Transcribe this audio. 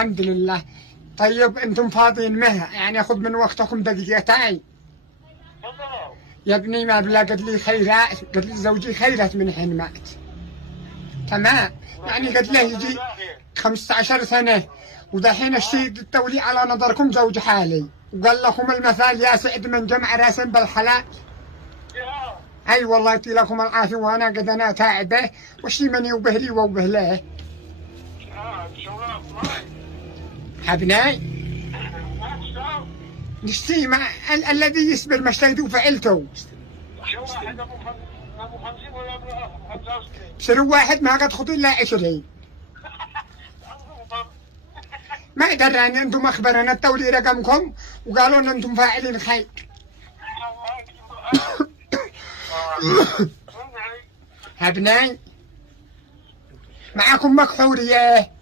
الحمد لله. طيب انتم فاضيين مها يعني اخذ من وقتكم دقيقتين؟ يا ابني ما بلا قد لي خيرات، قد لي زوجي خيرات من حين مات. تمام، يعني قد له يجي 15 سنة، ودحين الشيء التولي على نظركم زوج حالي، وقال لكم المثال يا سعد من جمع راس بالحلال. اي والله يعطي لكم العافية، وانا قد انا تعبه وشي من يوبه لي ووبه له. حبناي نشتي مع الذي يسبر ما اشتهيت وفعلته. بسر واحد ما قد خطي الا 20. ما دراني انتم اخبرنا التولي رقمكم وقالوا ان انتم فاعلين خير. ابناي معكم مكحوريه.